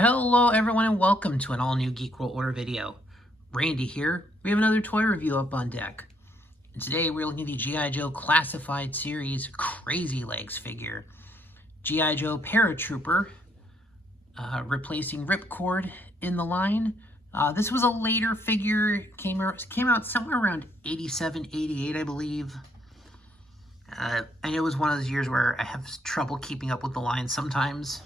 Hello everyone and welcome to an all-new Geek World Order video. Randy here. We have another toy review up on deck. And today we're looking at the GIJoe Classified Series Crazylegs figure. GIJoe Paratrooper, replacing Ripcord in the line. This was a later figure, came out somewhere around 87, 88, I believe. I know it was one of those years where I have trouble keeping up with the line sometimes.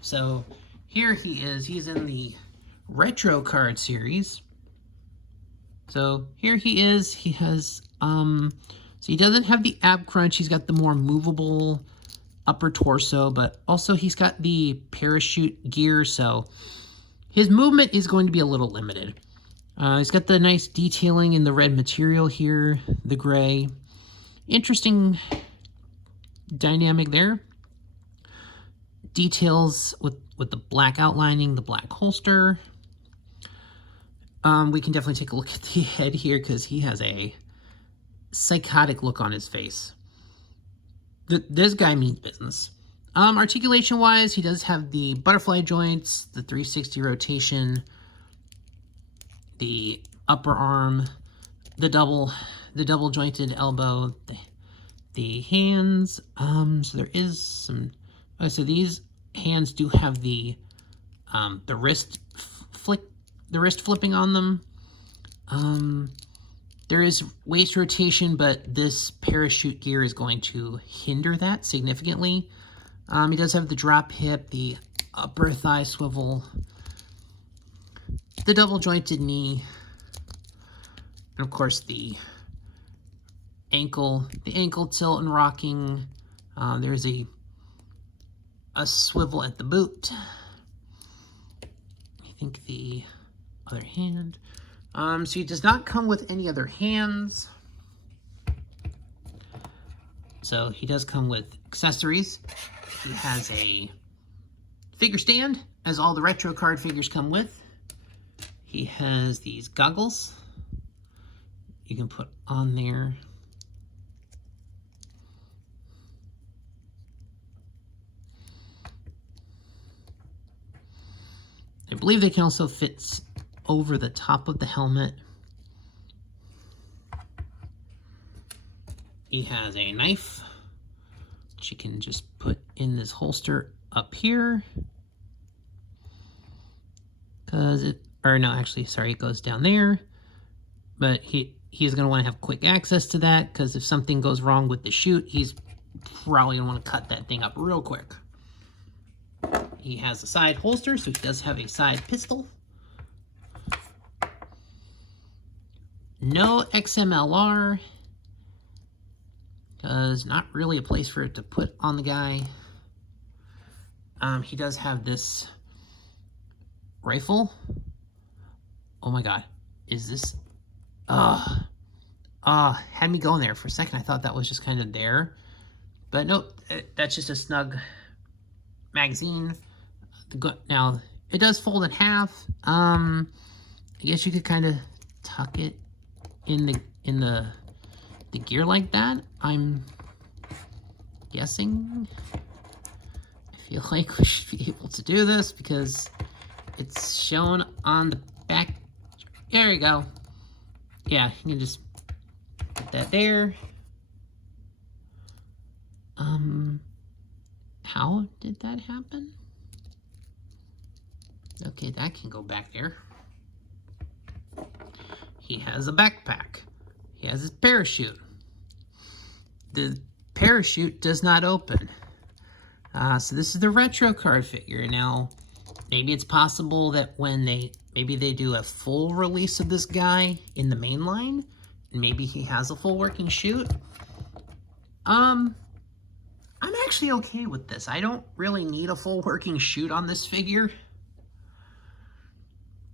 So here he is. He's in the retro card series. So here he is. He has, so he doesn't have the ab crunch. He's got the more movable upper torso, but also he's got the parachute gear. So his movement is going to be a little limited. He's got the nice detailing in the red material here, the gray. Interesting dynamic there. Details with the black outlining, the black holster. We can definitely take a look at the head here because he has a psychotic look on his face. This guy means business. Articulation-wise, he does have the butterfly joints, the 360 rotation, the upper arm, the double jointed elbow, the hands. So there is some. So these hands do have the wrist flipping on them. There is waist rotation, but this parachute gear is going to hinder that significantly. He does have the drop hip, the upper thigh swivel, the double jointed knee, and of course the ankle tilt and rocking. There's a swivel at the boot. I think the other hand. So he does not come with any other hands. So he does come with accessories. He has a figure stand, as all the retro card figures come with. He has these goggles you can put on there. I believe they can also fit over the top of the helmet. He has a knife, which you can just put in this holster up here. It goes down there. But he's going to want to have quick access to that, because if something goes wrong with the chute, he's probably going to want to cut that thing up real quick. He has a side holster, so he does have a side pistol. No XMLR, because not really a place for it to put on the guy. He does have this rifle. Oh my god, is this... had me going there for a second. I thought that was just kind of there. But nope, that's just a snug magazine. Now it does fold in half. I guess you could kind of tuck it in the gear like that. I'm guessing. I feel like we should be able to do this because it's shown on the back. There you go. Yeah, you can just put that there. How did that happen? Okay, that can go back there. He has a backpack. He has his parachute. The parachute does not open. So this is the retro card figure. Now, maybe it's possible that when maybe they do a full release of this guy in the main line, and maybe he has a full working chute. I'm actually okay with this. I don't really need a full working chute on this figure.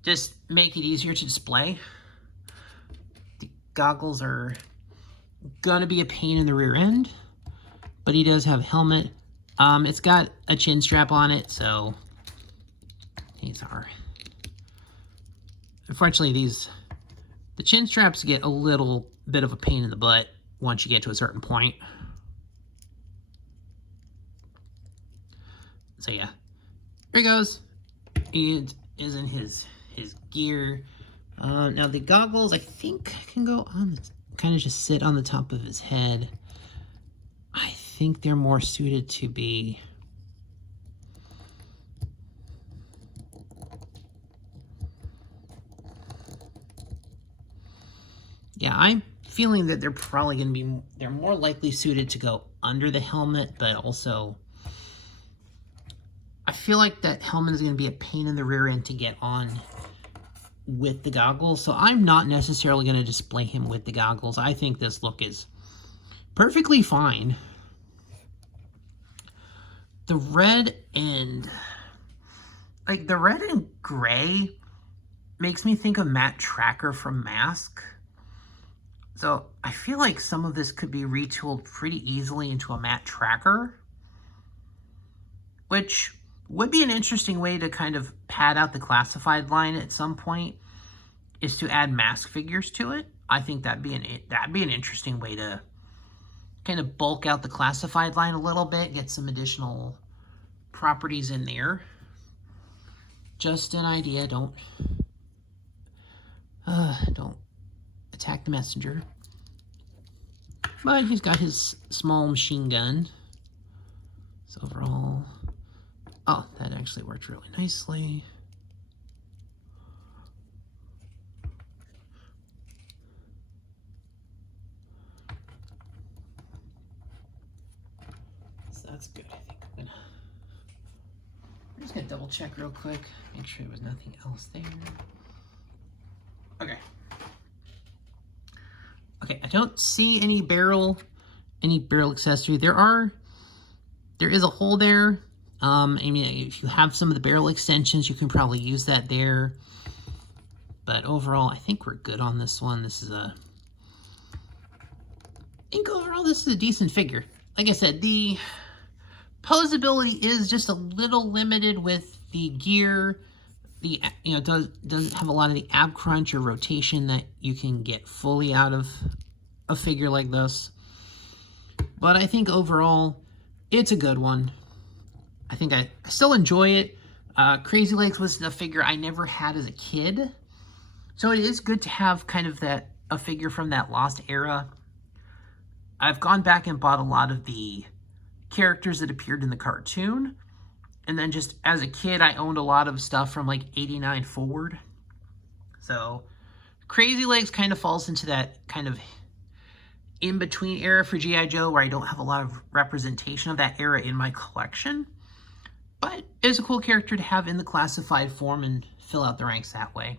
Just make it easier to display. The goggles are gonna be a pain in the rear end, but he does have a helmet. It's got a chin strap on it, so these are... Unfortunately, the chin straps get a little bit of a pain in the butt once you get to a certain point. So yeah, here he goes. It isn't his gear. Now the goggles, I think, can go on, kind of just sit on the top of his head. I think they're more suited to be... Yeah, I'm feeling that they're probably going to be... They're more likely suited to go under the helmet, but also... I feel like that helmet is going to be a pain in the rear end to get on with the goggles, so I'm not necessarily going to display him with the goggles. I think this look is perfectly fine. The red and... Like, the red and gray makes me think of Matt Tracker from Mask. So I feel like some of this could be retooled pretty easily into a Matt Tracker, which would be an interesting way to kind of pad out the classified line at some point, is to add Mask figures to it. I think that'd be an interesting way to kind of bulk out the classified line a little bit, get some additional properties in there. Just an idea. Don't attack the messenger. But he's got his small machine gun. So overall, oh, that actually worked really nicely. So that's good. I think I'm just gonna double check real quick, make sure there was nothing else there. Okay. Okay, I don't see any barrel accessory. There is a hole there. I mean, if you have some of the barrel extensions, you can probably use that there. But overall, I think we're good on this one. I think overall, this is a decent figure. Like I said, the posability is just a little limited with the gear. Doesn't have a lot of the ab crunch or rotation that you can get fully out of a figure like this. But I think overall, it's a good one. I think I still enjoy it. Crazylegs was a figure I never had as a kid, so it is good to have kind of a figure from that lost era. I've gone back and bought a lot of the characters that appeared in the cartoon. And then just as a kid, I owned a lot of stuff from like 89 forward. So Crazylegs kind of falls into that kind of in-between era for G.I. Joe, where I don't have a lot of representation of that era in my collection. But it's a cool character to have in the classified form and fill out the ranks that way.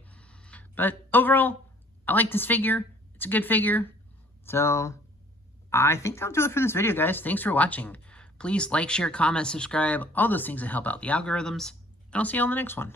But overall, I like this figure. It's a good figure. So I think that'll do it for this video, guys. Thanks for watching. Please like, share, comment, subscribe, all those things that help out the algorithms. And I'll see you on the next one.